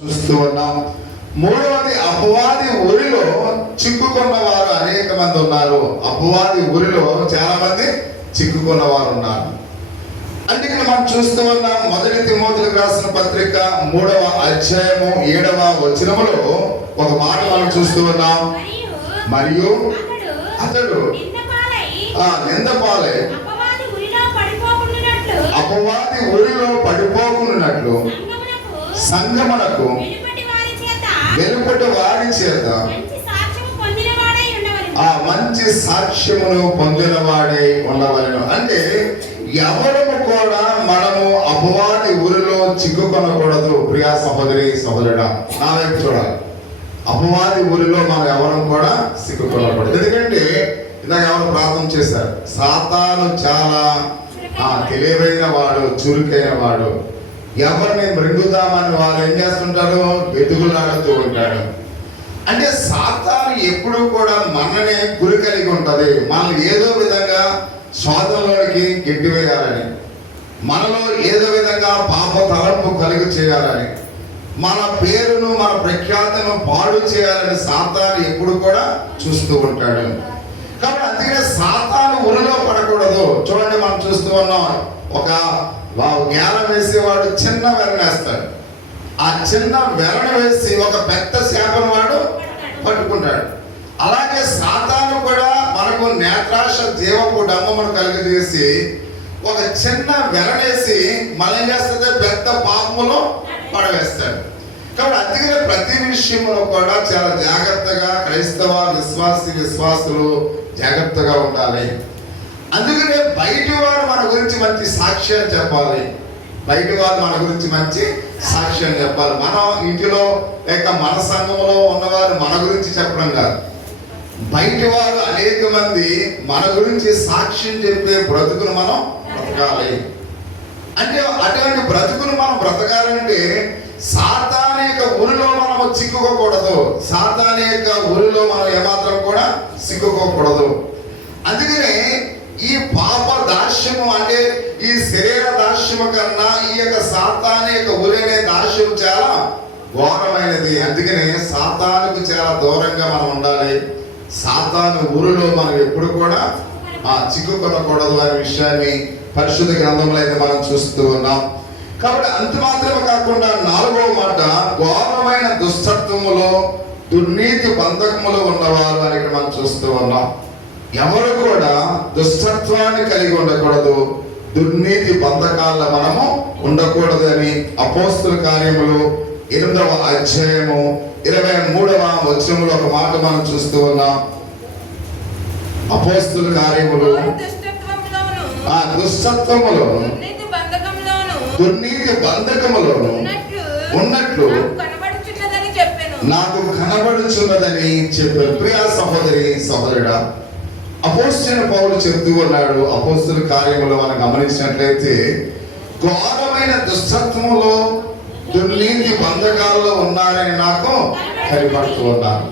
చూస్తూ ఉన్నాం. మూడవది, అపవాది ఊరిలో చిక్కుకున్న వారు అనేక మంది ఉన్నారు. అపవాది ఊరిలో చాలా మంది చిక్కుకున్న వారు ఉన్నారు. అందుకని మనం చూస్తూ ఉన్నాం. మొదటి తిమోతికి రాసిన పత్రిక 3వ అధ్యాయము 7వ వచనములో ఒక మాట మనం చూస్తూ ఉన్నాం. మరియు అతడు నిందపాలై అపవాది ఊరిలో పడిపోకున్నట్లు సంగమునకు వెలుపటి వారి చేత ఆ మంచి సాక్ష్యమును పొందిన వాడై ఉండవలెను. అంటే ఎవరము కూడా మనము అపవాది ఊరిలో చిక్కుకొనకూడదు. ప్రియా సహోదరి సహోదరుడా, నా వైపు చూడాలి. అపవాది ఊరిలో మనం ఎవరం కూడా చిక్కుకొనకూడదు. ఎందుకంటే ఇందాక ఎవరు ప్రార్థన చేశారు, సాతాను చాలా తెలివైన వాడు, చురుకైన వాడు. ఎవరిని మృంగుదామని వారు ఏం చేస్తుంటారు, వెతుకులాడుతూ ఉంటాడు. అంటే సాతాను ఎప్పుడు కూడా మననే గురి కలిగి ఉంటది. మనం ఏదో విధంగా శోధనలోనికి గెట్టివేయాలని, మనలో ఏదో విధంగా పాప తలంపు కలిగి చేయాలని, మన పేరును మన ప్రఖ్యాతను పాడు చేయాలని సాతాను ఎప్పుడు కూడా చూస్తూ ఉంటాడు. కాబట్టి అందుకనే సాతాను ఉరిలో పడకూడదు. చూడండి, మనం చూస్తూ ఉన్నాం. ఒక జ్ఞానం వేసేవాడు చిన్న వెరనేస్తాడు. ఆ చిన్న వెరను వేసి ఒక పెద్ద చేపను వాడు పట్టుకుంటాడు. అలాగే సాతాను కూడా మనకు నేత్రాశ జీవపు డమ్మను కలిగజేసి ఒక చిన్న వెరనేసి మనం చేస్తే పెద్ద పాపములో పడవేస్తాడు. కాబట్టి అందుకనే ప్రతి విషయంలో కూడా చాలా జాగ్రత్తగా క్రైస్తవ విశ్వాసులు జాగ్రత్తగా ఉండాలి. అందుకనే బయటి వారు మన గురించి మంచి సాక్ష్యం చెప్పాలి. బయటి వారు మన గురించి మంచి సాక్ష్యం చెప్పాలి. మనం ఇంటిలో లేక మన సంఘంలో ఉన్నవారు మన గురించి చెప్పడం కాదు, బయటి వారు అనేక మంది మన గురించి సాక్ష్యం చెప్పే బ్రతుకును మనం బ్రతకాలి. అంటే అటువంటి బ్రతుకును మనం బ్రతకాలంటే సాతాను యొక్క ఊరిలో మనము చిక్కుకోకూడదు. సాతాను యొక్క ఊరిలో మనం ఏమాత్రం కూడా చిక్కుకోకూడదు. అందుకనే ఈ పాప దాస్యము, అంటే ఈ శరీర దాస్యము కన్నా ఈ యొక్క సాతాను యొక్క ఊరనే దాస్యం చాలా ఘోరమైనది. అందుకనే సాతానుకు చాలా దూరంగా మనం ఉండాలి. సాతాను ఊరిలో మనం ఎప్పుడు కూడా చిక్కుకొనకూడదు అనే విషయాన్ని పరిశుద్ధ గ్రంథంలో అయితే మనం చూస్తూ ఉన్నాం. కాబట్టి అంత మాత్రమే కాకుండా 4వ మాట, ఘోరమైన దుష్టత్వములో దుర్నీతి బంధకములు ఉన్నవారు అని ఇక్కడ మనం చూస్తూ ఉన్నాం. ఎవరు కూడా దుష్టత్వాన్ని కలిగి ఉండకూడదు, దుర్నీతి బంధకాల్లో మనము ఉండకూడదు అని అపోస్తుల కార్యములు 8వ అధ్యాయము 23వ వచనములో ఒక మాట మనం చూస్తూ ఉన్నాం. అపోస్తుల కార్యములు దుష్టత్వములో దుర్నీతి బంధకములోను ఉన్నట్లు నాకు కనబడుచున్నదని చెప్పారు. ప్రియా సహోదరి సహోదరుడా, అపోస్తలుడైన పౌలు చెప్తూ ఉన్నాడు. అపోస్తల కార్యములో మనం గమనించినట్లయితే ఘోరమైన దుష్టత్వములో దుర్నీతి బంధకాలలో ఉన్నారని నాకు కనబడుతూ ఉన్నారు.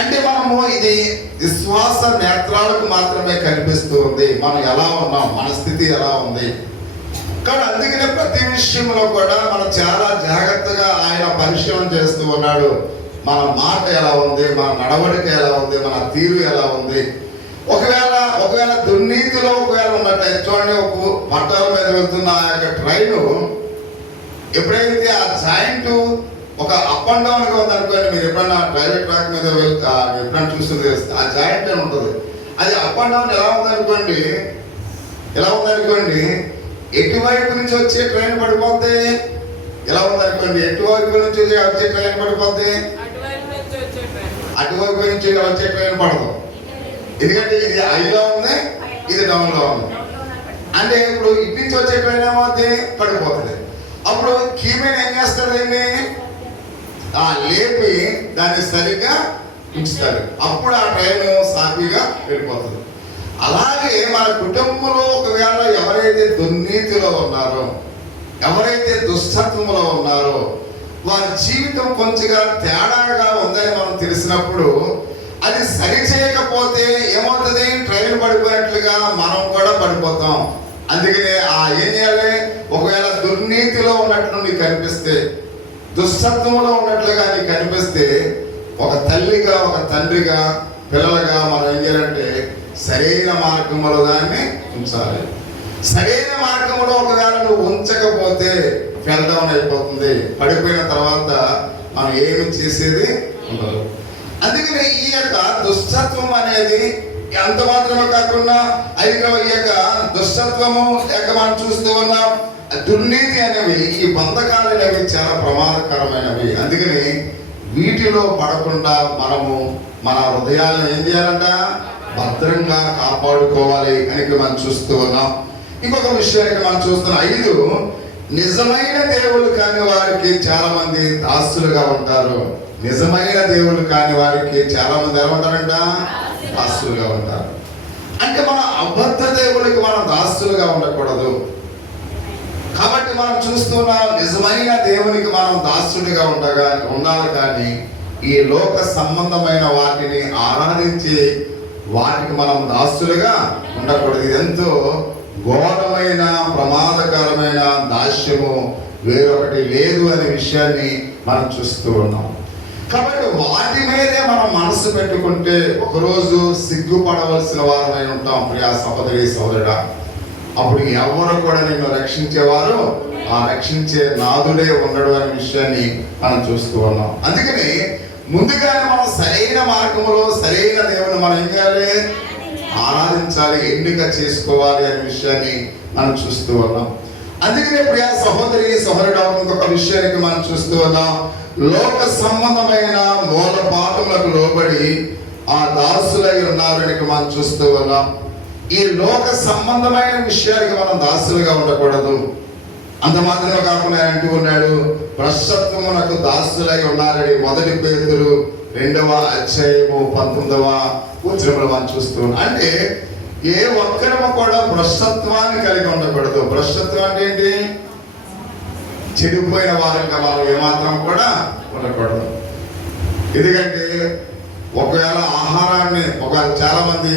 అంటే మనము ఇది విశ్వాస నేత్రాలకు మాత్రమే కనిపిస్తూ ఉంది. మనం ఎలా ఉన్నాం, మన స్థితి ఎలా ఉంది. కానీ అందుకనే ప్రతి విషయంలో కూడా మనం చాలా జాగ్రత్తగా ఆయన పరిశీలన చేస్తూ ఉన్నాడు. మన మాట ఎలా ఉంది, మన నడవడిక ఎలా ఉంది, మన తీరు ఎలా ఉంది. ఒకవేళ దుర్నీతిలో ఉన్నట్టయితే చూడండి, ఒక పట్టాల మీద వెళ్తున్న ఆ యొక్క ట్రైను ఎప్పుడైతే ఆ జాయింట్ ఒక అప్ అండ్ డౌన్ గా ఉందనుకోండి, మీరు ఎప్పుడన్నా రైల్వే ట్రాక్ మీద ఎప్పుడైనా చూస్తుంది ఆ జాయింట్ అని ఉంటుంది. అది అప్ అండ్ డౌన్ ఎలా ఉందనుకోండి, ఎటువైపు నుంచి వచ్చే ట్రైన్ పడిపోద్ది, ఎలా ఉందనుకోండి, ఎటువైపు నుంచి వచ్చే ట్రైన్ పడిపోద్ది, అటువైపు నుంచి వచ్చే ట్రైన్ పడదు. ఎందుకంటే ఇది హైలో ఉంది, ఇది డౌన్ లో ఉంది. అంటే ఇప్పుడు ఇటు నుంచి వచ్చే ట్రైన్ ఏమవుతుంది, పడిపోతుంది. అప్పుడు కీమెన్ ఏం చేస్తాడు, దీన్ని లేపి దాన్ని సరిగ్గా ఉంచుతాడు. అప్పుడు ఆ ట్రైన్ సాఫీగా వెళ్ళిపోతుంది. అలాగే మన కుటుంబంలో ఒకవేళ ఎవరైతే దుర్నీతిలో ఉన్నారో, ఎవరైతే దుష్టత్వంలో ఉన్నారో, వారి జీవితం కొంచెంగా తేడాగా ఉందని మనం తెలిసినప్పుడు అది సరి చేయకపోతే ఏమవుతుంది, ట్రైన్ పడిపోయినట్లుగా మనం కూడా పడిపోతాం. అందుకనే ఏం చేయాలి, ఒకవేళ దుర్నీతిలో ఉన్నట్లు నీకు కనిపిస్తే దుష్టత్వంలో ఉన్నట్లుగా నీకు కనిపిస్తే ఒక తల్లిగా ఒక తండ్రిగా పిల్లలుగా మనం ఏం చేయాలంటే సరైన మార్గంలో దాన్ని ఉంచాలి. సరైన మార్గంలో ఒకవేళ నువ్వు ఉంచకపోతే ఫెల్ డౌన్ అయిపోతుంది. పడిపోయిన తర్వాత మనం ఏమి చేసేది ఉండదు. అందుకని ఈ యొక్క దుష్టత్వం అనేది ఎంత మాత్రమే కాకుండా ఈ యొక్క దుష్టత్వము లేక మనం చూస్తూ ఉన్నాం దుర్నీతి అనేవి, ఈ బంధకాలు అనేవి చాలా ప్రమాదకరమైనవి. అందుకని వీటిలో పడకుండా మనము మన హృదయాలను ఏం చేయాలంట, భద్రంగా కాపాడుకోవాలి అని మనం చూస్తూ ఉన్నాం. ఇంకొక విషయానికి మనం చూస్తున్నాం, 5 నిజమైన దేవుళ్ళు కాని వారికి చాలా మంది దాసులుగా ఉంటారు. నిజమైన దేవుళ్ళు కాని వారికి చాలా మంది ఎలా ఉంటారంట, దాసులుగా ఉంటారు. అంటే మన అబద్ధ దేవుళ్ళకి మనం దాసులుగా ఉండకూడదు. కాబట్టి మనం చూస్తున్నాం నిజమైన దేవునికి మనం దాసుడిగా ఉండాలి. కానీ ఈ లోక సంబంధమైన వాటిని ఆరాధించి వాటికి మనం దాసులుగా ఉండకూడదు. ఇది ఎంతో ఘోరమైన ప్రమాదకరమైన దాస్యము వేరొకటి లేదు అనే విషయాన్ని మనం చూస్తూ ఉన్నాం. కాబట్టి వాటి మీదే మనం మనసు పెట్టుకుంటే ఒకరోజు సిగ్గుపడవలసిన వారమై ఉంటాం ప్రియా సహోదరి సహోదరుడా. అప్పుడు ఎవరు కూడా నిన్ను రక్షించేవారు ఆ రక్షించే నాదుడే ఉండడు అనే విషయాన్ని మనం చూస్తూ ఉన్నాం. అందుకని ముందుగానే మనం సరైన మార్గంలో సరైన దేవుని మనం ఏం చేయాలి, ఆరాధించాలి, ఎన్నిక చేసుకోవాలి అనే విషయాన్ని మనం చూస్తూ ఉన్నాం. అందుకనే ప్రియా సహోదరి సహోదరుడు ఇంకొక విషయానికి మనం చూస్తూ ఉన్నాం, లోక సంబంధమైన మూల పాఠములకు లోబడి ఆ దాసులై ఉన్నారని మనం చూస్తూ ఉన్నాం. ఈ లోక సంబంధమైన విషయానికి మనం దాసులుగా ఉండకూడదు. అంత మాత్రమే కాకుండా అంటూ ఉన్నాడు, భ్రష్టత్వమునకు దాసులై ఉన్నారని 1 పేతురు 2వ అధ్యాయము 19వ వచనంలో మనం చూస్తూ ఉన్నాం. అంటే ఏ ఒక్కరము కూడా భ్రష్టత్వాన్ని కలిగి ఉండకూడదు. భ్రష్టత్వం అంటే ఏంటి, చెడిపోయిన వారంగా మనం ఏమాత్రం కూడా ఉండకూడదు. ఎందుకంటే ఒకవేళ ఆహారాన్ని చాలా మంది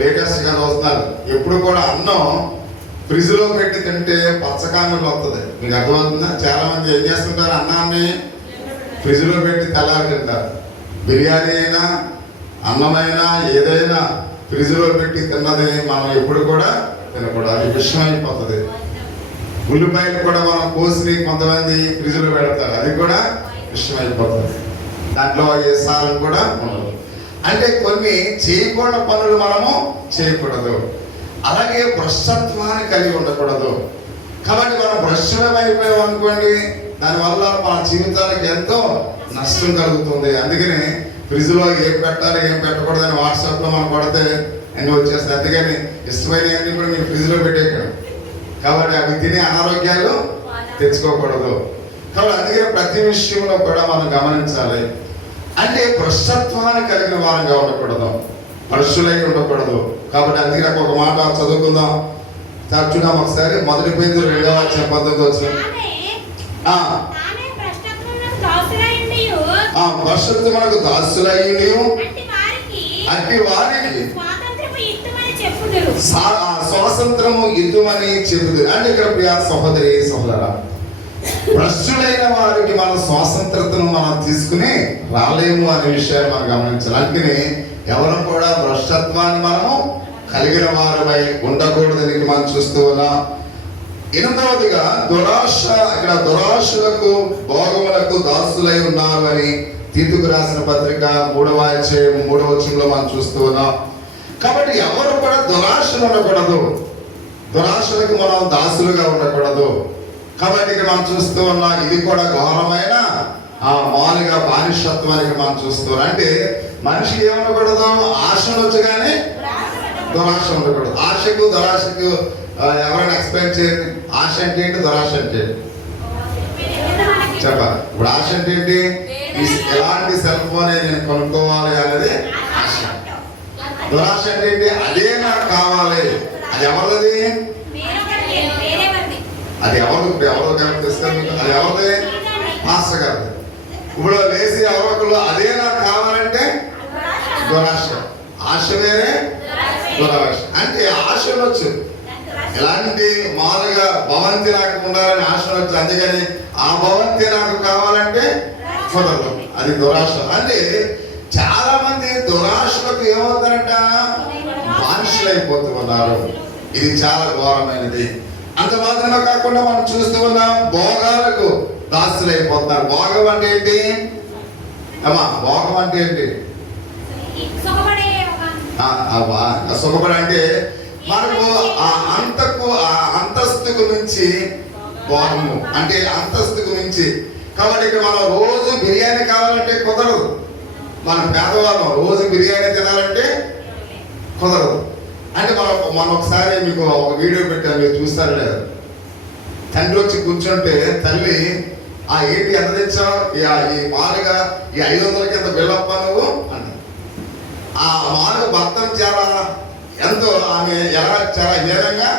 లేటెస్ట్ గా చూస్తున్నారు, ఎప్పుడు కూడా అన్నం ఫ్రిడ్జ్ లో పెట్టి తింటే పచ్చకామెలు వస్తుంది. మీకు అర్థమవుతుందా? చాలా మంది ఏం చేస్తుంటారు, అన్నాన్ని ఫ్రిడ్జ్ లో పెట్టి తెల్లారి తింటారు. బిర్యానీ అయినా అన్నమైనా ఏదైనా ఫ్రిడ్జ్ లో పెట్టి తిన్నది మనం ఎప్పుడు కూడా తినకూడదు, అది విషయం అయిపోతుంది. ఉల్లిపాయలు కూడా మనం కోసి కొంతమంది ఫ్రిడ్జ్ లో పెడతారు, అది కూడా విషయం అయిపోతుంది. దాంట్లో ఏ సారం కూడా ఉండదు. అంటే కొన్ని చేయకూడని పనులు మనము చేయకూడదు. అలాగే భ్రష్టత్వాన్ని కలిగి ఉండకూడదు. కాబట్టి మనం భ్రష్టమైపోయాం అనుకోండి, దానివల్ల మన జీవితానికి ఎంతో నష్టం కలుగుతుంది. అందుకని ఫ్రిడ్జ్ లో ఏం పెట్టాలి ఏం పెట్టకూడదు అని వాట్సాప్ లో మనం కొడితే అన్ని వచ్చేస్తాయి. అందుకని ఇష్టమైనవన్నీ కూడా మీరు ఫ్రిడ్జ్ లో పెట్టేయకండి. కాబట్టి అవి తినే అనారోగ్యాలు తెచ్చుకోకూడదు. కాబట్టి అందుకని ప్రతి విషయంలో కూడా మనం గమనించాలి. అంటే భ్రష్టత్వాన్ని కలిగిన వారంగా ఉండకూడదు, పరుషులై ఉండకూడదు. కాబట్టి అందుకే నాకు ఒక మాట చదువుకుందాం. చూద్దాం ఒకసారి 1 పేతురు 2వ అధ్యాయం 19వ వచనం. భ్రష్టత్వమునకు దాసులయ్యుండి అట్టి వారికి స్వాతంత్రము ఇద్దుమని చెబుదురు. అంటే ఇక్కడ ప్రియా సహోదరి సహోదరా, భ్రష్టులైన వారికి మన స్వాతంత్రతను మనం తీసుకుని రాలేము అనే విషయాన్ని మనం గమనించాలి. అందుకని ఎవరు కూడా భ్రష్టత్వాన్ని మనము కలిగిన వారమై ఉండకూడదని మనం చూస్తూ ఉన్నాం. 8వదిగా దురాశ, ఇక్కడ దురాశలకు భోగములకు దాసులై ఉన్నారు అని తీతుకు రాసిన పత్రిక 3వ అధ్యాయం 3వ వచనంలో మనం చూస్తూ ఉన్నాం. కాబట్టి ఎవరు కూడా దురాశలు ఉండకూడదు, దురాశలకు మనం దాసులుగా ఉండకూడదు. కాబట్టి ఇక్కడ మనం చూస్తూ ఉన్నాం, ఇది కూడా ఘోరమైన మామూలుగా బానిసత్వానికి మనం చూస్తున్నాం. అంటే మనిషికి ఏముండకూడదు, ఆశ వచ్చగానే దురాశ ఉండకూడదు. ఆశకు దురాశకు ఎవరైనా ఎక్స్ప్లెయిన్ చేయండి. ఆశ అంటే ఏంటి, దురాశ అంటే చెప్పాలి. ఇప్పుడు ఆశ అంటే ఏంటి, ఎలాంటి సెల్ ఫోన్ నేను కొనుక్కోవాలి అనేది ఆశ. దురాశ అంటే ఏంటి, అదే నాకు కావాలి. అది ఎవరిది, అది ఎవరు కరెక్ట్ చేస్తారు మీకు, అది ఎవరిది, మాస్టర్ గారిది. ఇప్పుడు లేచి ఎవరొకరు అదే నాకు కావాలంటే దురాశ. ఆశ వేరే, దురాశ. అంటే ఆశ వచ్చు, ఎలాంటి మామూలుగా భవంతి నాకు ఉండాలని ఆశ వచ్చు. అందుకని ఆ భవంతి నాకు కావాలంటే కుదరదు. అది దురాశ. అంటే చాలా మంది దురాశలకు ఏమవుతారంట, బానిసలైపోతూ ఉన్నారు. ఇది చాలా ఘోరమైనది. అంత మాత్రమే కాకుండా మనం చూస్తూ ఉన్నాం, భోగాలకు దాసులైపోతున్నారు. భోగం అంటే ఏంటి అమ్మా? భోగం అంటే ఏంటి? సుఖపడి అంటే మనకు ఆ అంతస్తుకు నుంచి భోగము అంటే అంతస్తుకు మించి. కాబట్టి ఇక్కడ మనం రోజు బిర్యానీ కావాలంటే కుదరదు. మనం పేదవాళ్ళం రోజు బిర్యానీ తినాలంటే కుదరదు. అంటే మనం ఒకసారి మీకు ఒక వీడియో పెట్టాను, మీరు చూస్తారు లేదు. తండ్రి వచ్చి కూర్చుంటే తల్లి ఏంటి ఎంత తెచ్చావు, ఈ మాలుగా ఈ 500కి ఎంత బిల్లప్ప నువ్వు అంట. ఆ మాలు భర్తను చాలా ఎంతో ఆమె ఎలా చాలా హీనంగా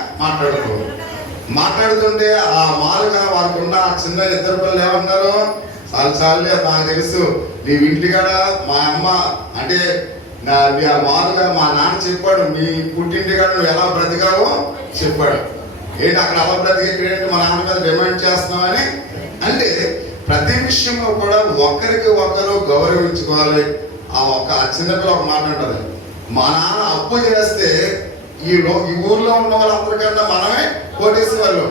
మాట్లాడుతుంటే ఆ మాలుగా వారికి ఉన్న చిన్న ఇద్దరు పిల్లలు ఏమన్నారు, చాలే నాకు తెలుసు నీ ఇంటికాడ మా అమ్మ అంటే మాలుగా మా నాన్న చెప్పాడు, నీ పుట్టింటికాడ నువ్వు ఎలా బ్రతికావో చెప్పాడు. ఏంటి అక్కడ అలా బ్రతికేంటి మా నాన్న మీద డిమాండ్ చేస్తున్నామని. అంటే ప్రతి విషయంలో కూడా ఒకరికి ఒకరు గౌరవించుకోవాలి. ఆ చిన్నపిల్ల ఒక మాట ఉంటుంది, మా నాన్న అప్పు చేస్తే ఈ ఊర్లో ఉన్న వాళ్ళందరికన్నా మనమే కోటేసి వాళ్ళు,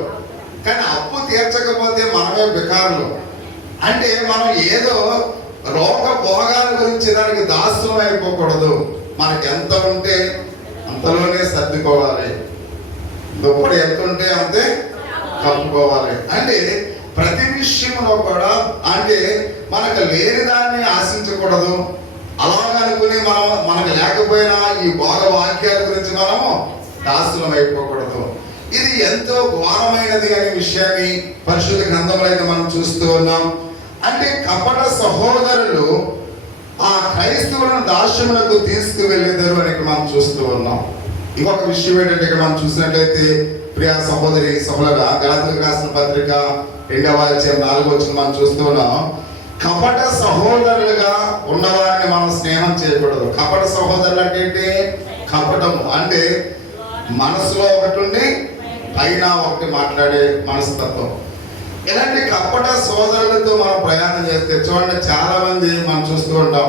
కానీ అప్పు తీర్చకపోతే మనమే బికారులు. అంటే మనం ఏదో రోగ భోగాల గురించి దానికి దాసులం అయిపోకూడదు. మనకి ఎంత ఉంటే అంతలోనే సర్దుకోవాలి. దుప్పటి ఎంత ఉంటే అంతే కప్పుకోవాలి. అంటే ప్రతి విషయంలో కూడా అంటే మనకు లేని దాన్ని ఆశించకూడదు. అలాగనుకుని మనకు లేకపోయినా ఈ భోగ వాక్యాల గురించి మనము దాసులం అయిపోకూడదు. ఇది ఎంతో ఘోరమైనది అనే విషయాన్ని పరిశుద్ధ గ్రంథంలో అయితే మనం చూస్తూ ఉన్నాం. అంటే కపట సహోదరులు ఆ క్రైస్తవులను దాస్యములకు తీసుకువెళ్ళేదారు అని మనం చూస్తూ ఉన్నాం. ఇంకొక విషయం ఏంటంటే ఇక్కడ మనం చూసినట్లయితే ప్రియా సహోదరి సహోదరుల గలాతీయులకు రాసిన పత్రిక 2వ అధ్యాయం 4వ వచనం మనం చూస్తూ ఉన్నాం. కపట సహోదరులుగా ఉన్నవారిని మనం స్నేహం చేయకూడదు. కపట సహోదరులు అంటే ఏంటి? కపటం అంటే మనసులో ఒకటి ఉండి పైన ఒకటి మాట్లాడే మనస్తత్వం. ఇలాంటి కపట సోదరులతో మనం ప్రయాణం చేస్తే చూడండి, చాలా మంది మనం చూస్తూ ఉంటాం.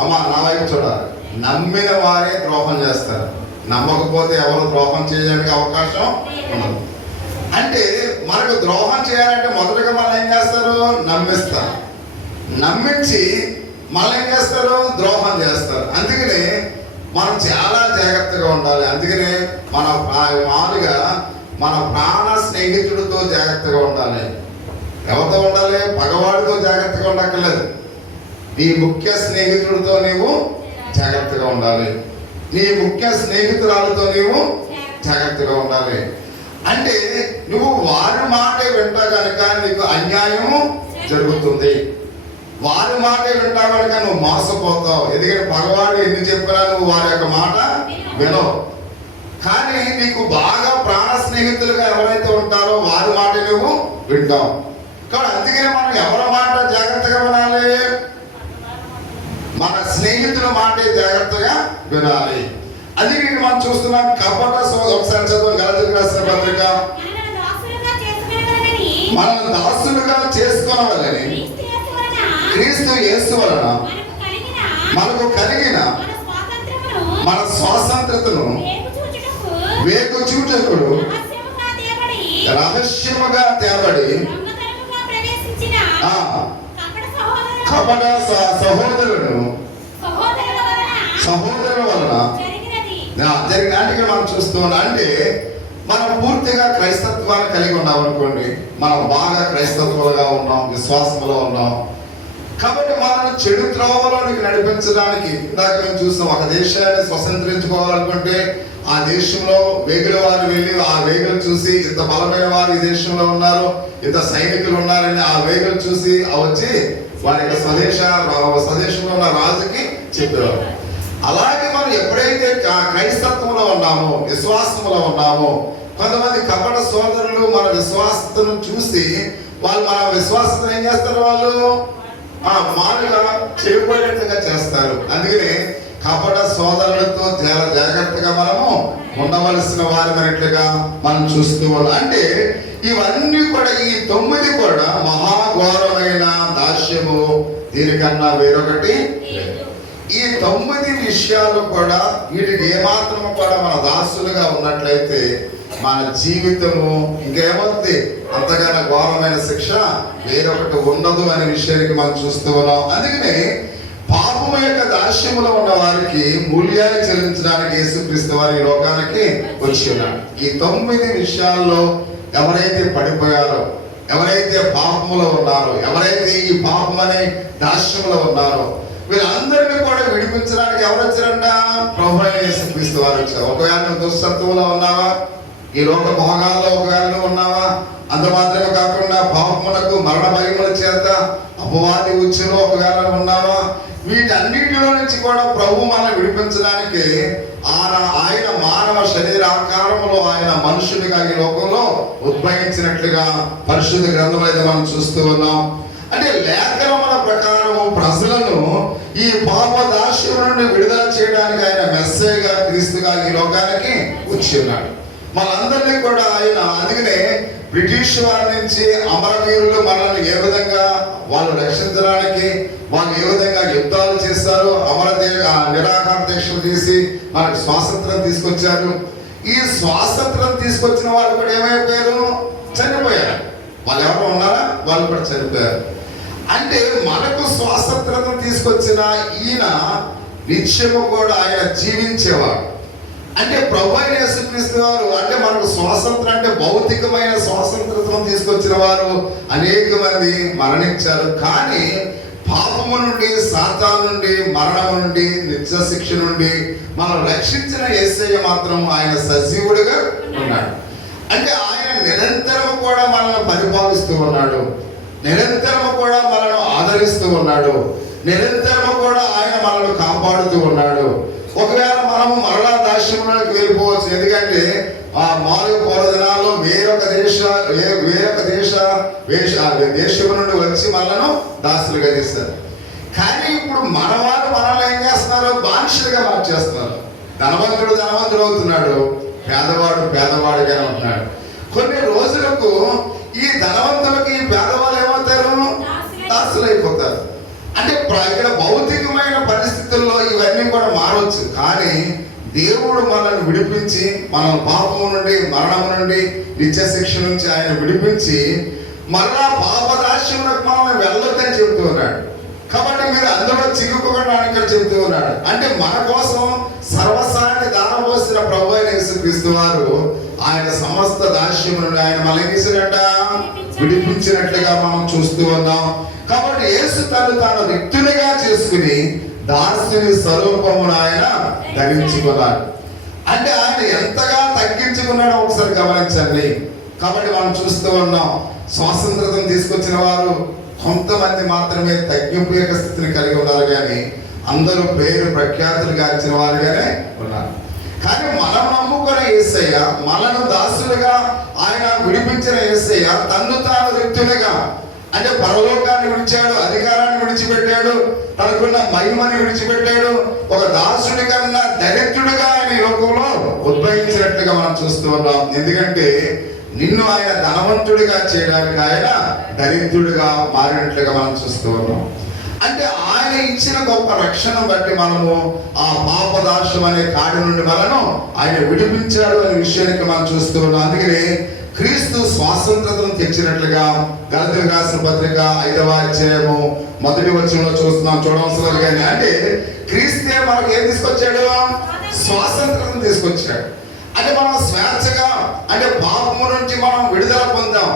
అమ్మా నా వైపు చూడాలి, నమ్మిన వారే ద్రోహం చేస్తారు. నమ్మకపోతే ఎవరు ద్రోహం చేయడానికి అవకాశం ఉండదు. అంటే మనకు ద్రోహం చేయాలంటే మొదటగా మనం ఏం చేస్తారు? నమ్మిస్తారు. నమ్మించి మళ్ళీ ఏం చేస్తారు? ద్రోహం చేస్తారు. అందుకనే మనం చాలా జాగ్రత్తగా ఉండాలి. అందుకనే మామూలుగా మన ప్రాణ స్నేహితుడితో జాగ్రత్తగా ఉండాలి. ఎవరితో ఉండాలి? పగవాడితో జాగ్రత్తగా ఉండక్కర్లేదు. నీ ముఖ్య స్నేహితుడితో నీవు జాగ్రత్తగా ఉండాలి. నీ ముఖ్య స్నేహితురాలతో నీవు జాగ్రత్తగా ఉండాలి. అంటే నువ్వు వారి మాటే వింటా కనుక నీకు అన్యాయము జరుగుతుంది. వారి మాటే వింటా కనుక నువ్వు మోసపోతావు. ఎందుకంటే పగవాడు ఎన్ని చెప్పినా నువ్వు వారి యొక్క మాట వినవు. కానీ నీకు బాగా ప్రాణ స్నేహితులుగా ఎవరైతే ఉంటారో వారి మాట నువ్వు వింటావు. కాబట్టి అందుకనే మనం ఎవరి మాట జాగ్రత్తగా వినాలి? మన స్నేహితుల మాటే జాగ్రత్తగా వినాలి. అందుకే మనం చూస్తున్నాం కపట ఒకసారి చదువు గలాతీయులకు రాసిన పత్రిక, మనం దాసులుగా చేసుకోవాలని క్రీస్తు యేసు వలన మనకు కలిగిన మన స్వాతంత్రతను వేగు చూచుటకు రహస్యముగా తేబడి కపట సహోదరుల వలన జరిగిన నాటికి మనం చూస్తున్నాం. అంటే మనం పూర్తిగా క్రైస్తత్వాన్ని కలిగి ఉన్నాం అనుకోండి, మనం బాగా క్రైస్తత్వాలుగా ఉన్నాం, విశ్వాసంలో ఉన్నాం. కాబట్టి మనల్ని చెడు త్రోవలోనికి నడిపించడానికి ఇందాక మేము చూస్తాం, ఒక దేశాన్ని స్వతంత్రించుకోవాలనుకుంటే ఆ దేశంలో వేగుల వారు వెళ్ళి ఆ వేగులు చూసి ఇంత బలమైన వారు ఈ దేశంలో ఉన్నారు, ఇంత సైనికులు ఉన్నారని ఆ వేగులు చూసి వచ్చి వారి యొక్క స్వదేశంలో ఉన్న రాజుకి చెప్పేవారు. అలాగే మనం ఎప్పుడైతే క్రైస్తత్వంలో ఉన్నామో, విశ్వాసంలో ఉన్నామో, కొంతమంది కపట సోదరులు మన విశ్వాసతను చూసి వాళ్ళు మన విశ్వాసతను ఏం చేస్తారు? వాళ్ళు మామూలుగా చెడిపోయేట్టుగా చేస్తారు. అందుకని కపట సోదరులతో చాలా జాగ్రత్తగా మనము ఉండవలసిన వారినట్లుగా మనం చూస్తూ ఉన్నాం. అంటే ఇవన్నీ కూడా ఈ 9 కూడా మహాఘోరమైన దాస్యము, దీనికన్నా వేరొకటి లేదు. ఈ 9 విషయాలు కూడా వీటికి ఏమాత్రం కూడా మన దాసులుగా ఉన్నట్లయితే మన జీవితము ఇంకేమవుతుంది, అంతకన్నా ఘోరమైన శిక్ష వేరొకటి ఉండదు అనే విషయానికి మనం చూస్తూ ఉన్నాం. అందుకని పాపము యొక్క దాస్యములో ఉన్న వారికి మూల్యాన్ని చెల్లించడానికి యేసుక్రీస్తు వారి ఈ లోకానికి వచ్చి ఉన్నాడు. ఈ 9 విషయాల్లో ఎవరైతే పడిపోయారో, ఎవరైతే పాపములో ఉన్నారో, ఎవరైతే ఈ పాపం అనే దాస్యములో ఉన్నారో, వీళ్ళందరినీ కూడా విడిపించడానికి ఎవరు వచ్చారంట? ప్రభువైన యేసుక్రీస్తు వారు వచ్చారు. ఒకవేళ నువ్వు దుష్టత్వంలో ఉన్నావా, ఈ లోక భోగాల్లో ఒకవేళ నువ్వు ఉన్నావా, అంత మాత్రమే కాకుండా పాపములకు మరణ భయముల చేత అపవాది ఉచ్చులో ఒకవేళ ఉన్నావా, వీటన్నిటిలో నుంచి కూడా ప్రభు మనం విడిపించడానికి ఆయన మానవ శరీర ఆకారంలో ఆయన మనుషునిగా ఈ లోకంలో ఉద్భవించినట్లుగా పరిశుద్ధ గ్రంథంలో అయితే మనం చూస్తూ ఉన్నాం. అంటే లేఖనముల ప్రకారము ప్రజలను ఈ పాప దాస్యం నుండి విడుదల చేయడానికి ఆయన మెస్సేగా, క్రీస్తుగా ఈ లోకానికి వచ్చి ఉన్నాడు. మనందరినీ కూడా ఆయన, అందుకనే బ్రిటిష్ వారి నుంచి అమరవీరులు మనల్ని ఏ విధంగా వాళ్ళు రక్షించడానికి వాళ్ళు ఏ విధంగా యుద్ధాలు చేస్తారు, నిరాహార దీక్షలు చేసి మనకు స్వాతంత్రం తీసుకొచ్చారు. ఈ స్వాతంత్రం తీసుకొచ్చిన వాళ్ళు కూడా ఏమైపోయారు? చనిపోయారు. వాళ్ళు ఎవరు ఉన్నారా? వాళ్ళు కూడా చనిపోయారు. అంటే మనకు స్వాతంత్రం తీసుకొచ్చిన ఈయన నిత్యము కూడా ఆయన జీవించేవాడు. అంటే ప్రభువైన యేసుక్రీస్తు వారు అంటే మనకు స్వాతంత్రం, అంటే భౌతికమైన స్వాతంత్రం తీసుకొచ్చిన వారు అనేక మంది మరణించారు. కానీ పాపము నుండి, సాతాను నుండి, మరణము నుండి, నిత్య శిక్ష నుండి మనం రక్షించిన యేసయ్య మాత్రం ఆయన సజీవుడిగా ఉన్నాడు. అంటే ఆయన నిరంతరము కూడా మనల్ని పరిపాలిస్తూ ఉన్నాడు, నిరంతరము కూడా మనల్ని ఆదరిస్తూ ఉన్నాడు, నిరంతరము కూడా ఆయన మనల్ని కాపాడుతూ ఉన్నాడు. ఒకవేళ మనము మరలా దాస్యంలోకి వెళ్ళిపోవచ్చు. ఎందుకంటే ఆ మారు పూర్వదినాల్లో వేరొక దేశం నుండి వచ్చి మనను దాసులుగా చేస్తారు. కానీ ఇప్పుడు మనవారు మనల్ని ఏం చేస్తున్నారు? బానిసలుగా మార్చేస్తున్నారు. ధనవంతుడు అవుతున్నాడు, పేదవాడు పేదవాడుగానే ఉంటున్నాడు. కొన్ని రోజులకు ఈ ధనవంతులకి ఈ పేదవాళ్ళు ఏమవుతారు? దాసులు అయిపోతారు. అంటే ఇక్కడ భౌతికమైన పరిస్థితుల్లో ఇవన్నీ కూడా మారవచ్చు. కానీ దేవుడు మనల్ని విడిపించి, మన పాపము నుండి, మరణము నుండి, నిత్య శిక్ష నుంచి ఆయన విడిపించి మరలా పాపదాస్యములకు మనం వెళ్ళొద్దని చెబుతూ ఉన్నాడు. కాబట్టి మీరు అందులో చిక్కుకోకుండా ఇక్కడ చెబుతూ ఉన్నాడు. అంటే మన కోసం సర్వసాన్ని దానపోసిన ప్రభువైన యేసుక్రీస్తు వారు ఆయన సమస్త దాస్యము నుండి ఆయన మళ్ళీంట విడిపించినట్లుగా మనం చూస్తూ ఉన్నాం. కాబట్టి యేసు తాను రిక్తునిగా చేసుకుని దాసుని స్వరూపమును ఆయన ధరించుకున్నాడు. అంటే ఆయన ఎంతగా తగ్గించుకున్నాడో ఒకసారి గమనించండి. కాబట్టి మనం చూస్తూ ఉన్నాం, స్వాతంత్రం తీసుకొచ్చిన వారు కొంతమంది మాత్రమే తగ్గింపు యొక్క స్థితిని కలిగి ఉన్నారు, కానీ అందరూ పేరు ప్రఖ్యాతులు గాంచిన వారుగానే ఉన్నారు. కానీ మనం నమ్ముకున్న యేసయ్య, మనను దాసులుగా ఆయన విడిపించిన యేసయ్య తన్ను తాను రిక్తునిగా, అంటే పరలోకాన్ని విడిచాడు, అధికారాన్ని విడిచిపెట్టాడు, తనకున్న మహిమని విడిచిపెట్టాడు. ఒక దాసుడి కన్నా దరిద్రుడిగా ఆయన ఈ లోకంలో ఉద్భవించినట్లుగా మనం చూస్తూ ఉన్నాం. ఎందుకంటే నిన్ను ఆయన ధనవంతుడిగా చేయడానికి ఆయన దరిద్రుడిగా మారినట్లుగా మనం చూస్తూ ఉన్నాం. అంటే ఆయన ఇచ్చిన గొప్ప రక్షణ బట్టి మనము ఆ పాపదాస్యం అనే కాడి నుండి మనను ఆయన విడిపించాడు అనే విషయానికి మనం చూస్తూ ఉన్నాం. అందుకని క్రీస్తు స్వాతంత్రం తెచ్చినట్లుగా గలతీయులకు రాసిన పత్రిక 5వ అధ్యాయము 1వ వచనంలో చూస్తున్నాం. చూడవలసిన కానీ అంటే క్రీస్తే మనకు ఏం తీసుకొచ్చాడు? స్వాతంత్రం తీసుకొచ్చాడు. అంటే మనం స్వేచ్ఛగా, అంటే పాపము నుంచి మనం విడుదల పొందాం,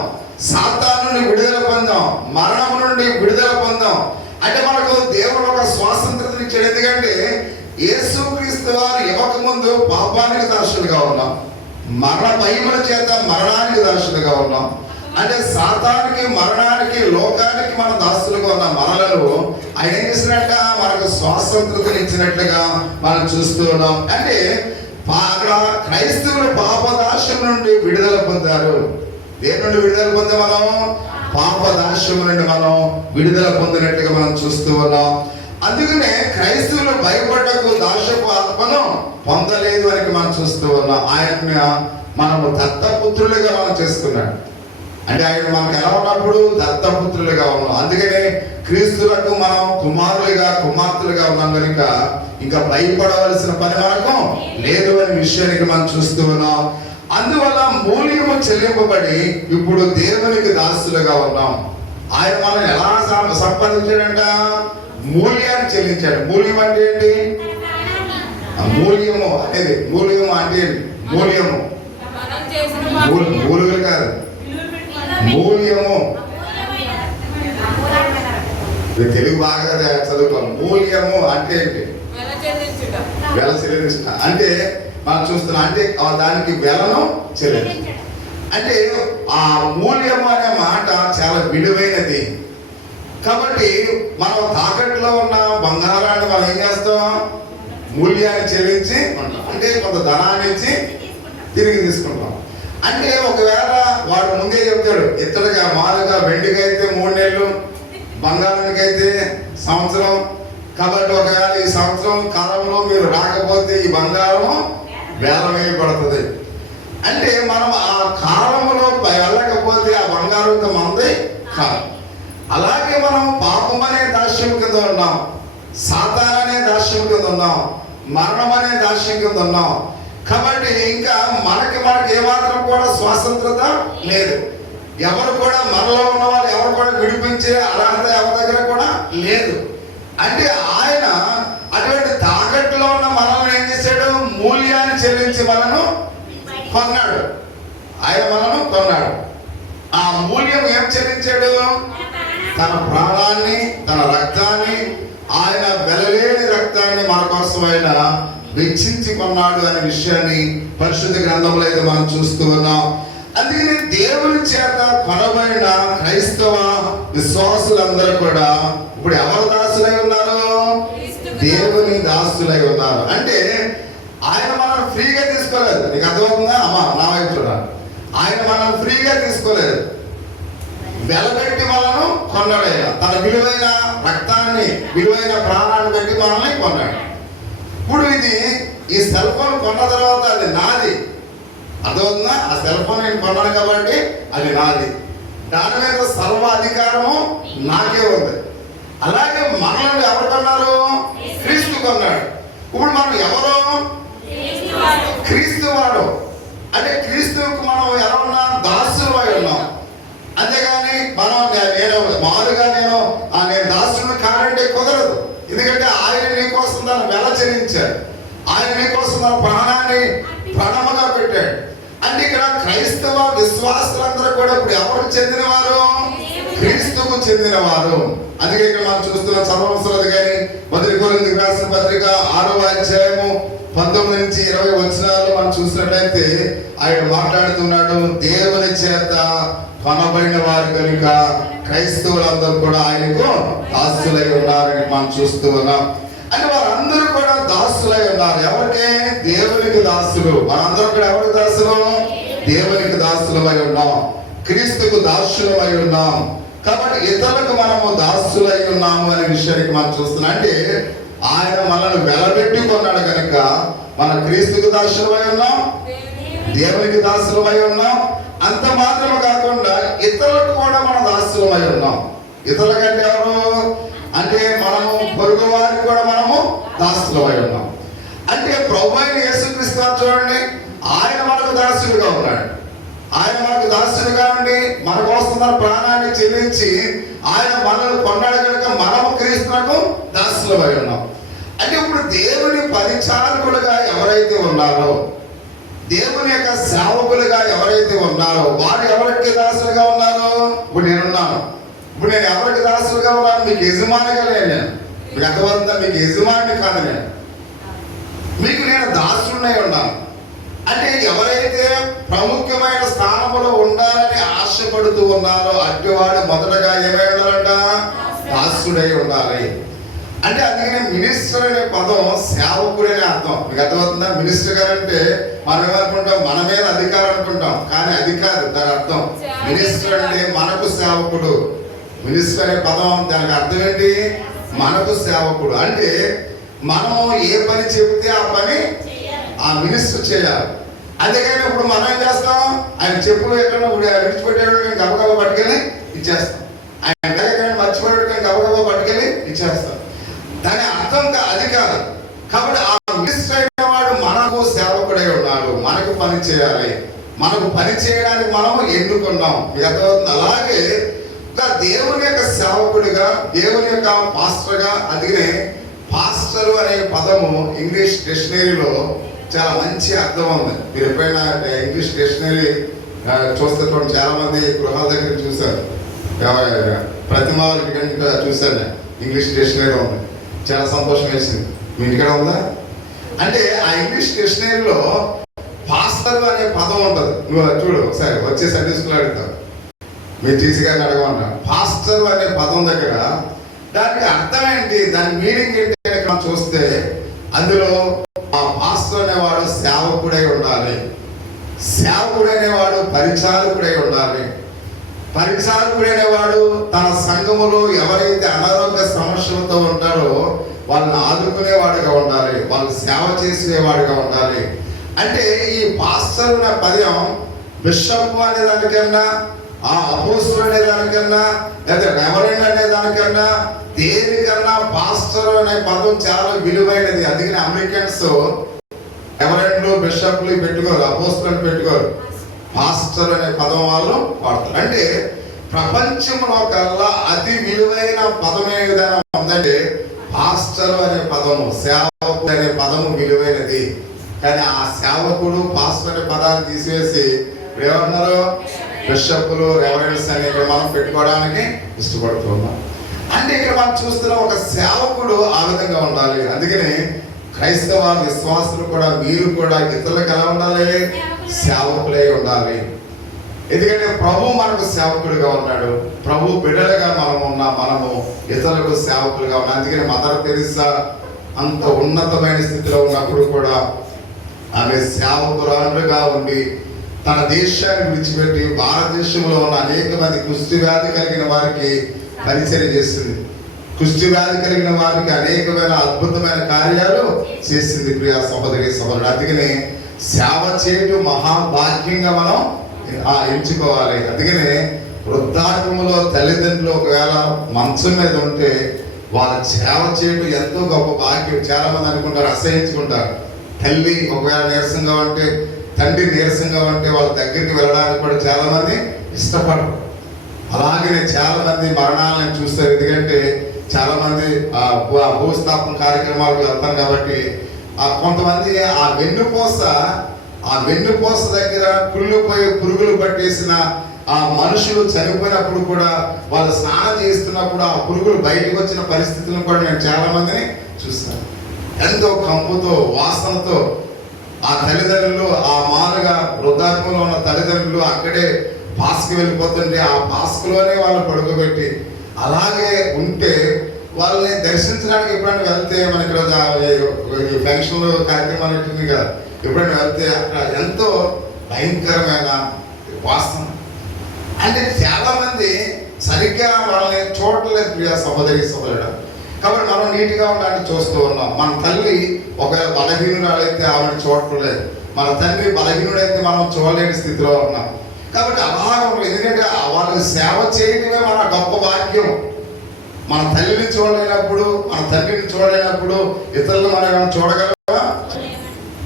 సాతాను నుండి విడుదల పొందాం, మరణము నుండి విడుదల పొందాం. అంటే మనకు దేవుడు ఒక స్వాతంత్రం ఇచ్చాడు. ఎందుకంటే యేసుక్రీస్తు వారు ఇవ్వక ముందు పాపానికి దాసులుగా ఉన్నాం, మరణ భయముల చేత మరణానికి దాసులుగా ఉన్నాం. అంటే సాతానికి, మరణానికి, లోకానికి మన దాసులుగా ఉన్న మనలను ఆయన ఏం చేసినట్ట మనకు స్వాతంత్రం ఇచ్చినట్లుగా మనం చూస్తూ ఉన్నాం. అంటే అక్కడ క్రైస్తవులు పాపదాస్యం నుండి విడుదల పొందారు. దేని నుండి విడుదల పొందే? మనం పాపదాస్యం నుండి మనం విడుదల పొందినట్టుగా మనం చూస్తూ ఉన్నాం. అందుకనే క్రైస్తవులు భయపడకు దాస్యపు ఆత్మను పొందలేదు అని మనం చూస్తూ ఉన్నాం. ఆయన మనము దత్తపుత్రులుగా మనం చేసుకున్నాడు. అంటే ఆయన మనకు ఎలా ఉన్నప్పుడు దత్తపుత్రులుగా ఉన్నాం. అందుకనే క్రీస్తులకు మనం కుమారులుగా కుమార్తెలుగా ఉన్నాం కనుక ఇంకా భయపడవలసిన పని మనకు లేదు అనే విషయానికి మనం చూస్తూ ఉన్నాం. అందువల్ల మూల్యము చెల్లింపబడి ఇప్పుడు దేవునికి దాసులుగా ఉన్నాం. ఆయన మనం ఎలా సంపాదించాడంట? మూల్యాన్ని చెల్లించాడు. మూల్యం అంటే ఏంటి? మూల్యము అనేది మూల్యము అంటే మూల్యము మూలుగులు కాదు, మూల్యము. తెలుగు బాగా చదువుకోవాలి. మూల్యము అంటే ఏంటి? వెల చెల్లించుట అంటే మనం చూస్తున్నాం. అంటే దానికి వెలను చెల్లించు. అంటే ఆ మూల్యము అనే మాట చాలా విలువైనది. కాబట్టి మనం తాకట్టులో ఉన్న బంగారాన్ని మనం ఏం చేస్తాం? మూల్యాన్ని చెల్లించి అంటే కొంత ధనాన్ని ఇచ్చి తిరిగి తీసుకుంటాం. అంటే ఒకవేళ వాడు ముందే చెప్తాడు, ఇత్తడిగా మాలుగా వెండిగా అయితే 3 నెలలు, బంగారానికి అయితే సంవత్సరం. కాబట్టి ఒకవేళ ఈ సంవత్సరం కాలంలో మీరు రాకపోతే ఈ బంగారం వేలం వేయబడుతుంది. అంటే మనం ఆ కాలంలో వెళ్ళకపోతే ఆ బంగారం మంది కాదు. అలాగే మనం పాపం అనే దాస్యం కింద ఉన్నాం, సాతాను అనే దాస్యం కింద ఉన్నాం, మరణం అనే దాస్యం కింద ఉన్నాం. కాబట్టి ఇంకా మనకి ఏమాత్రం కూడా స్వాతంత్రత లేదు. ఎవరు కూడా మనలో ఉన్న వాళ్ళు ఎవరు కూడా విడిపించే అర్హత ఎవరి దగ్గర కూడా లేదు. అంటే ఆయన అటువంటి తాకట్టులో ఉన్న మనల్ని ఏం చేశాడు? మూల్యాన్ని చెల్లించి మనను కొన్నాడు. ఆయన మనను కొన్నాడు. ఆ మూల్యం ఏం చెల్లించాడు? తన ప్రాణాన్ని, తన రక్తాన్ని, ఆయన వెలలేని రక్తాన్ని మన కోసం ఆయన వెచ్చించి కొన్నాడు అనే విషయాన్ని పరిశుద్ధ గ్రంథంలో అయితే మనం చూస్తూ ఉన్నాం. అందుకని దేవుని చేత కొనబడిన క్రైస్తవ విశ్వాసులందరూ కూడా ఇప్పుడు ఎవరు దాసులై ఉన్నారు? దేవుని దాసులై ఉన్నారు. అంటే ఆయన మనం ఫ్రీగా తీసుకోలేదు. నీకు అర్థమవుతుందా? అమ్మా నా వైపు చూడాలి. ఆయన మనం ఫ్రీగా తీసుకోలేదు, వెలబెట్టి మనను కొన్నాడు. ఆయన తన విలువైన రక్తాన్ని, విలువైన ప్రాణాన్ని పెట్టి మనల్ని కొన్నాడు. ఇప్పుడు ఈ సెల్ ఫోన్ కొన్న తర్వాత అది నాది. అర్థమవుతుందా? ఆ సెల్ ఫోన్ నేను కొన్నాను కాబట్టి అది నాది. దాని మీద సర్వ అధికారము నాకే ఉంది. అలాగే మనల్ని ఎవరు కొన్నారు? క్రీస్తు కొన్నాడు. ఇప్పుడు మనం ఎవరు? క్రీస్తు వాడు. అంటే క్రీస్తుకు మనం ఎలా ఉన్నాం? దాసులు అయి ఉన్నాం. అంతేగాని నేను మామూలుగా నేను దాసుని కానంటే కుదరదు. ఎందుకంటే ఆయన నీకోసం తను వెల చెల్లించాడు. ఆయన నీకోసం తన ప్రాణాన్ని ప్రాణముగా పెట్టాడు. అంటే ఇక్కడ క్రైస్తవ విశ్వాసులందరూ కూడా ఇప్పుడు ఎవరికి చెందినవారు? క్రీస్తుకు చెందినవారు. అందుకే ఇక్కడ మనం చూస్తున్న చదవవసరం కానీ 1 కొరింథీయులకు రాసిన పత్రిక 6వ అధ్యాయము 19 నుంచి 20 వచనాలు మనం చూసినట్లయితే ఆయన మాట్లాడుతున్నాడు. దేవుని చేత కొనబడిన వారు కనుక క్రైస్తవులందరూ కూడా ఆయనకు దాసులై ఉన్నారని మనం చూస్తూ ఉన్నాం. అంటే వారందరూ కూడా దాసులై ఉన్నారు. ఎవరికి? దేవునికి దాసులు. మనందరం కూడా ఎవరికి దాసులు? దేవునికి దాసులమై ఉన్నాం, క్రీస్తుకు దాసులమై ఉన్నాం. కాబట్టి ఇతరులకు మనము దాసులై ఉన్నాము అనే విషయానికి మనం చూస్తున్నాం. అంటే ఆయన మనల్ని వెలబెట్టి కొన్నాడు కనుక మనం క్రీస్తుకు దాసులమై ఉన్నాం, దేవునికి దాసులమై ఉన్నాం. అంత మాత్రమే కాకుండా ఇతరులకు కూడా మనం దాసులమై ఉన్నాం. ఇతరులకంటే ఎవరు? అంటే మనము పొరుగు వారికి కూడా మనము దాసులమై ఉన్నాం. అంటే ప్రభువైన యేసుక్రీస్తు చూడండి, ఆయన మనకు దాసులుగా ఉన్నాడు. ఆయన మనకు దాసులుగా ఉండి మన కోసం తన ప్రాణాన్ని చెల్లించి ఆయన మనల్ని కొన్నాడు కనుక మనము క్రీస్తునకు దాసులమై ఉన్నాం. అంటే ఇప్పుడు దేవుని పరిచారకులుగా ఎవరైతే ఉన్నారో, దేవుని యొక్క సేవకులుగా ఎవరైతే ఉన్నారో వారు ఎవరికి దాసులుగా ఉన్నారో? ఇప్పుడు నేనున్నాను. ఇప్పుడు నేను ఎవరికి దాసులుగా ఉన్నాను? మీకు యజమానిగా లేను నేను. మీకు అర్థమవుతుందా? మీకు యజమాని కాదు నేను, మీకు నేను దాసుడినై ఉన్నాను. అంటే ఎవరైతే ప్రాముఖ్యమైన స్థానంలో ఉండాలని ఆశపడుతూ ఉన్నారో అట్టివాడు మొదటగా ఏమై ఉండాలంట? దాసుడై ఉండాలి. అంటే అందుకనే మినిస్టర్ అనే పదం సేవకుడు అనే అర్థం. మీకు అర్థమవుతుందా? మినిస్టర్ గారు అంటే మనం ఏమనుకుంటాం? మన మీద అధికారం అనుకుంటాం, కానీ అది కాదు దాని అర్థం. మినిస్టర్ అంటే మనకు సేవకుడు. మినిస్టర్ అనే పదం దానికి అర్థం ఏంటి? మనకు సేవకుడు. అంటే మనము ఏ పని చెబితే ఆ పని ఆ మినిస్టర్ చేయాలి. అందుకని ఇప్పుడు మనం ఏం చేస్తాం, ఆయన చెప్పులు ఎక్కడ విడిచిపెట్టాడు కానీ గబగబా పట్టుకెళ్ళి ఇచ్చేస్తాం, ఆయన ఎక్కడ మర్చిపోయాడు కానీ గబగబా పట్టుకెళ్ళి ఇచ్చేస్తాం. దాని అర్థం అది కాదు. కాబట్టి ఆ మినిస్టర్ అయిన వాడు మనకు సేవకుడై ఉన్నాడు, మనకు పని చేయాలి, మనకు పని చేయడానికి మనం ఎన్నుకున్నాం. అలాగే దేవుని యొక్క సేవకుడిగా, దేవుని యొక్క పాస్టర్గా, అందుకనే పాస్టర్ అనే పదము ఇంగ్లీష్ డిక్షనరీలో చాలా మంచి అర్థం ఉంది. మీరు ఎప్పుడైనా ఇంగ్లీష్ డిక్షనరీ చూస్తే చూడండి, చాలా మంది గృహాల దగ్గర చూశారు, ప్రతిమాలకి కనుక చూశాను, ఇంగ్లీష్ డిక్షనరీ ఉంది, చాలా సంతోషం వేసింది. మీ ఇంటికాడ ఉందా అంటే ఆ ఇంగ్లీష్ డిక్షనరీలో పాస్టర్ అనే పదం ఉంటుంది. నువ్వు చూడు ఒకసారి, వచ్చే సండే స్కూల్ అడుగుతావు, మీరు టీసీ గారిని అడగమన్నా. పాస్టర్ అనే పదం దగ్గర దానికి అర్థం ఏంటి, దాని మీనింగ్ ఏంటి అని మనం చూస్తే అందులో ఆ పాస్టర్ అనేవాడు సేవకుడై ఉండాలి, సేవకుడు అనేవాడు పరిచారకుడై ఉండాలి, పరిచారకుడు అనేవాడు తన సంఘములో ఎవరైతే అనారోగ్య సమస్యలతో ఉంటారో వాళ్ళని ఆదుకునేవాడుగా ఉండాలి, వాళ్ళు సేవ చేసేవాడుగా ఉండాలి. అంటే ఈ పాస్టర్ అనే పదం బిషప్ అనే దానికన్నా, ఆ అపోస్తలుడు అనే దానికన్నా, లేదా రెవరెండ్ అనే దానికన్నా, దేనికన్నా పాస్టర్ అనే పదం చాలా విలువైనది. అందుకని అమెరికన్స్ రెవరెండ్లు బిషప్లు పెట్టుకోరు, అపోస్తలుని పెట్టుకోరు, పాస్టర్ అనే పదం వాళ్ళు వాడతారు. అంటే ప్రపంచంలో కల్లా అతి విలువైన పదం ఏ విధానం ఉందంటే పాస్టర్ అనే పదము, సేవకుడు అనే పదము విలువైనది. కానీ ఆ సేవకుడు పాస్టర్ అనే పదాన్ని తీసివేసి ఏమన్నారు, బిషప్లు రెవరెండ్స్ అని ఇక్కడ మనం పెట్టుకోవడానికి ఇష్టపడుతున్నాం. అంటే ఇక్కడ మనం చూస్తున్న ఒక సేవకుడు ఆ విధంగా ఉండాలి. అందుకని క్రైస్తవ విశ్వాసులు కూడా, మీరు కూడా ఇతరులకు ఎలా ఉండాలి, సేవకులై ఉండాలి. ఎందుకంటే ప్రభు మనకు సేవకుడిగా ఉన్నాడు, ప్రభు బిడ్డలుగా మనము ఇతరులకు సేవకులుగా ఉన్నాం. అందుకని మదర్ తెరీసా అంత ఉన్నతమైన స్థితిలో ఉన్నప్పుడు కూడా ఆమె సేవకురాలుగా ఉండి తన దేశాన్ని విడిచిపెట్టి భారతదేశంలో ఉన్న అనేక మంది కుష్టి వ్యాధి కలిగిన వారికి పరిచర్య చేసింది, కుష్టి వ్యాధి కలిగిన వారికి అనేకమైన అద్భుతమైన కార్యాలు చేసింది. ప్రియా సహోదరి సహోదరుడు, అందుకని సేవ చేయడం మహాభాగ్యంగా మనం ఎంచుకోవాలి. అందుకనే వృద్ధాప్యంలో తల్లిదండ్రులు ఒకవేళ మంచం మీద ఉంటే వాళ్ళ సేవ చేయడం ఎంతో గొప్ప భాగ్యం. చాలా మంది అనుకుంటారు, అసహించుకుంటారు. తల్లి ఒకవేళ నీరసంగా ఉంటే, తండ్రి నీరసంగా ఉంటే వాళ్ళ దగ్గరికి వెళ్ళడానికి కూడా చాలా మంది ఇష్టపడరు. అలాగే చాలా మంది మరణాలను చూస్తారు. ఎందుకంటే చాలా మంది భూస్థాపన కార్యక్రమాలకు వెళ్తాం కాబట్టి కొంతమంది ఆ వెన్నుపూస దగ్గర కుళ్ళిపోయి పురుగులు పట్టేసిన ఆ మనుషులు చనిపోయినప్పుడు కూడా వాళ్ళు స్నానం చేస్తున్నప్పుడు ఆ పురుగులు బయటకు వచ్చిన పరిస్థితులను కూడా నేను చాలా మందిని చూస్తాను. ఎంతో కంపుతో, వాసనతో ఆ తల్లిదండ్రులు, ఆ మారుగా వృద్ధాప్యంలో ఉన్న తల్లిదండ్రులు అక్కడే పాస్కి వెళ్ళిపోతుంటే ఆ పాస్కులోనే వాళ్ళు పడుకోబెట్టి అలాగే ఉంటే వాళ్ళని దర్శించడానికి ఎప్పుడైనా వెళ్తే మనకి ఈరోజు ఫంక్షన్లు కార్యక్రమాలు ఉంటుంది కదా, ఎప్పుడైనా వెళ్తే అక్కడ ఎంతో భయంకరమైన వాసన. అంటే చాలా మంది సరిగ్గా వాళ్ళని చూడలేదు ప్రియా సహోదరి సహోదరుడు. కాబట్టి మనం నీట్గా ఉండడానికి చూస్తూ ఉన్నాం. మన తల్లి ఒకవేళ బలహీనురాలైతే ఆమెను చూడట్లేదు, మన తండ్రి బలహీనుడైతే మనం చూడలేని స్థితిలో ఉన్నాం. కాబట్టి అలాగా ఉంటుంది. ఎందుకంటే వాళ్ళకి సేవ చేయడమే మన గొప్ప భాగ్యం. మన తల్లిని చూడలేనప్పుడు, మన తండ్రిని చూడలేనప్పుడు ఇతరులు మనం ఏమైనా చూడగలమా?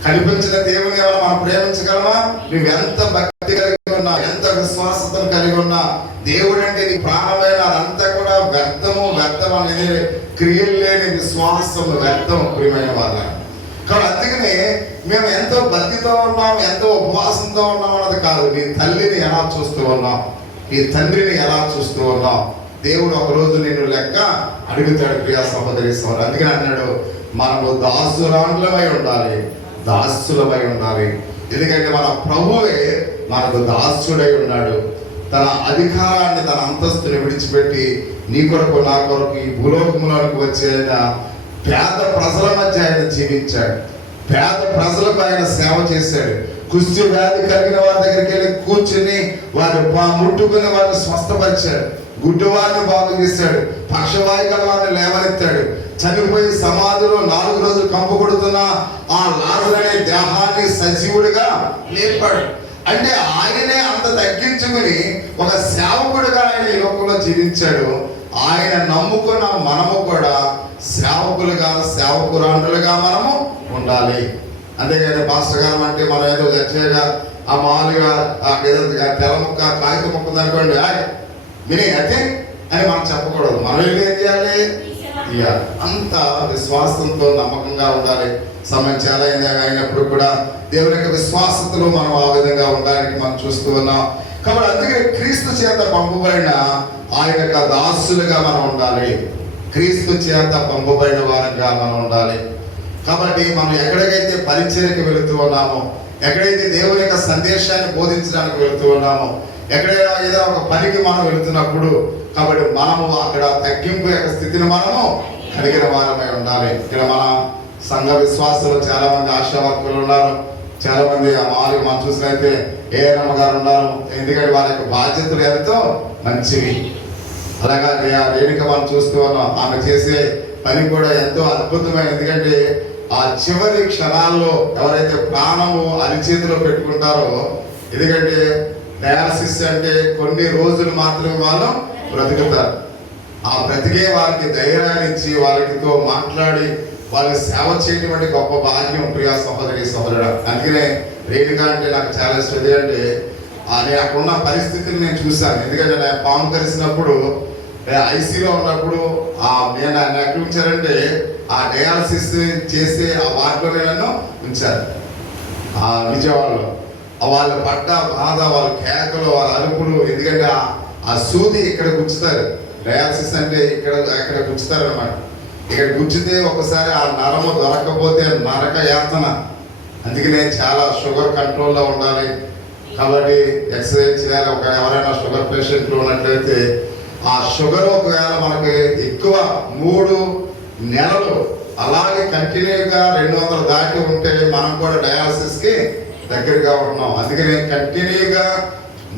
కనిపించిన దేవుని ఏమైనా మనం ప్రేమించగలమా? నువ్వెంత భక్తి కలిగి ఉన్నా, ఎంత విశ్వాసతను కలిగి ఉన్నా, దేవుడు అంటే నీ ప్రాణమైన అదంతా కూడా వ్యర్థము అనేది క్రియలు లేని విశ్వాసము వ్యర్థం ప్రియమైన వాళ్ళ. కాబట్టి అందుకనే మేము ఎంతో భక్తితో ఉన్నాం, ఎంతో ఉపవాసంతో ఉన్నాం అన్నది కాదు. నీ తల్లిని ఎలా చూస్తూ ఉన్నాం, నీ తండ్రిని ఎలా చూస్తూ ఉన్నాం. దేవుడు ఒకరోజు నిన్ను లెక్క అడుగుతాడు ప్రియా సహోదరి సహోదరు. అందుకని అన్నాడు, మనము దాసురాండ్లమై ఉండాలి, దాసులమై ఉండాలి. ఎందుకంటే మన ప్రభువే మనకు దాసుడై ఉన్నాడు. తన అధికారాన్ని, తన అంతస్తుని విడిచిపెట్టి నీ కొరకు నా కొరకు ఈ భూలోకంలోకి వచ్చే పేద ప్రజల మధ్య ఆయన జీవించాడు. పేద ప్రజలకు ఆయన సేవ చేశాడు. కుష్టి వ్యాధి కలిగిన వారి దగ్గరికి వెళ్ళి కూర్చుని వారు ముట్టుకుని వారిని స్వస్థపరిచాడు. గుడ్డివారిని బాగు చేశాడు, పక్షవాయుకల వారిని లేవనెత్తాడు, చనిపోయి సమాధిలో 4 రోజులు కంపు కొడుతున్న ఆ లాజరు అనే దేహాన్ని సజీవుడిగా లేపాడు. అంటే ఆయనే అంత తగ్గించుకుని ఒక సేవకుడిగా ఆయన ఈ లోకంలో జీవించాడు. ఆయన నమ్ముకున్న మనము కూడా సేవకులుగా, సేవకురాండ్రులుగా మనము ఉండాలి. అంతేగాని పాస్టర్ గారు అంటే మనం ఏదో గట్టిగా ఆ మామూలుగా ఏదో తెల్ల ముక్క కాగిత ముక్క అనుకోండి వినే అదే అని మనం చెప్పకూడదు. మనం ఏం చేయాలి? అంత విశ్వాసంతో నమ్మకంగా ఉండాలి. సమయం చాలా అయినప్పుడు కూడా దేవుని యొక్క విశ్వాసతలో మనం ఆ విధంగా ఉండడానికి మనం చూస్తూ ఉన్నాం. కాబట్టి అందుకే క్రీస్తు చేత పంపబడిన ఆయన యొక్క దాసులుగా మనం ఉండాలి. క్రీస్తు చేత పంపబడిన వారంగా మనం ఉండాలి. కాబట్టి మనం ఎక్కడికైతే పరిచర్యకి వెళుతూ ఉన్నామో, ఎక్కడైతే దేవుని యొక్క సందేశాన్ని బోధించడానికి వెళుతూ ఉన్నామో, ఎక్కడైనా ఏదో ఒక పనికి మనం వెళుతున్నప్పుడు కాబట్టి మనము అక్కడ తగ్గింపు యొక్క స్థితిని మనము కలిగిన వారమై ఉండాలి. ఇక్కడ మన సంఘ విశ్వాసులు చాలా మంది ఆశా వర్కులు ఉన్నారు, చాలా మంది ఆ మామూలుగా మనం చూసినైతే ఏఎన్ఎం గారు ఉన్నారు. ఎందుకంటే వారి యొక్క బాధ్యతలు ఎంతో మంచివి. అలాగా రేణుక మనం చూస్తూ ఉన్నాం, ఆమె చేసే పని కూడా ఎంతో అద్భుతమైన. ఎందుకంటే ఆ చివరి క్షణాల్లో ఎవరైతే ప్రాణము అరిచేతిలో పెట్టుకుంటారో, ఎందుకంటే డయాలసిస్ అంటే కొన్ని రోజులు మాత్రమే వాళ్ళు బ్రతుకుతారు. ఆ బ్రతికే వారికి ధైర్యాన్ని ఇచ్చి వారితో మాట్లాడి వాళ్ళకి సేవ చేయడం అంటే గొప్ప భాగ్యం. ప్రియా సహోదరి సహోదరుడు, అందుకనే రేణుక అంటే నాకు చాలా ఇష్టం. అంటే నేను అక్కడున్న పరిస్థితిని నేను చూశాను. ఎందుకంటే నేను పాము కలిసినప్పుడు ఐసీలో ఉన్నప్పుడు నేను ఎక్కడ ఉంచారంటే ఆ డయాలసిస్ చేసే ఆ వార్డులోనే నన్ను ఉంచారు విజయవాడలో. వాళ్ళు పడ్డ బాధ, వాళ్ళ కేకలు, వాళ్ళ అరుపులు. ఎందుకంటే ఆ సూది ఇక్కడ గుచ్చుతారు. డయాలసిస్ అంటే ఇక్కడ గుచ్చుతారు అనమాట. ఇక్కడ గుచ్చితే ఒకసారి ఆ నరము దొరకకపోతే నరక యాతన. అందుకనే చాలా షుగర్ కంట్రోల్లో ఉండాలి. కాబట్టి ఎక్సర్సైజ్ చేయాలి. ఎవరైనా షుగర్ పేషెంట్లు ఉన్నట్లయితే ఆ షుగర్ ఒకవేళ మనకి ఎక్కువ 3 నెలలు అలాగే కంటిన్యూగా 200 దాటి ఉంటే మనం కూడా డయాలసిస్కి దగ్గరగా ఉంటున్నాం. అందుకని కంటిన్యూగా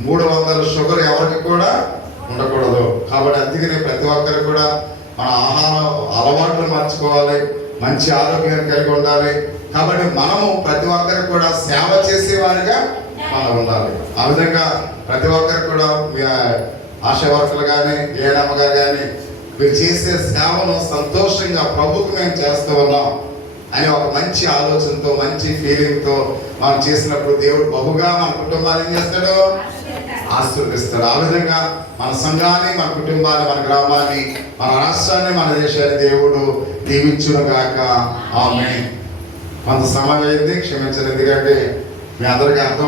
300 షుగర్ ఎవరికి కూడా ఉండకూడదు. కాబట్టి అందుకని ప్రతి ఒక్కరు కూడా మన ఆహార అలవాట్లు మార్చుకోవాలి, మంచి ఆరోగ్యాన్ని కలిగి ఉండాలి. కాబట్టి మనము ప్రతి ఒక్కరు కూడా సేవ చేసేవారిగా మనం ఉండాలి. ఆ విధంగా ప్రతి ఒక్కరు కూడా ఆశా వర్కర్లు కానీ ఏఎన్ఎం గారు కానీ మీరు చేసే సేవను సంతోషంగా ప్రభుత్వం మేము చేస్తూ ఉన్నాం అని ఒక మంచి ఆలోచనతో, మంచి ఫీలింగ్తో మనం చేసినప్పుడు దేవుడు బహుగా మన కుటుంబాన్ని ఏం చేస్తాడు? ఆశీర్వదిస్తాడు. ఆ విధంగా మన సంఘాన్ని, మన కుటుంబాన్ని, మన గ్రామాన్ని, మన రాష్ట్రాన్ని, మన దేశాన్ని దేవుడు దీవించును గాక. ఆమేన్. కొంత సమయం అయింది, క్షమించండి. ఎందుకంటే మీ అందరికీ అర్థం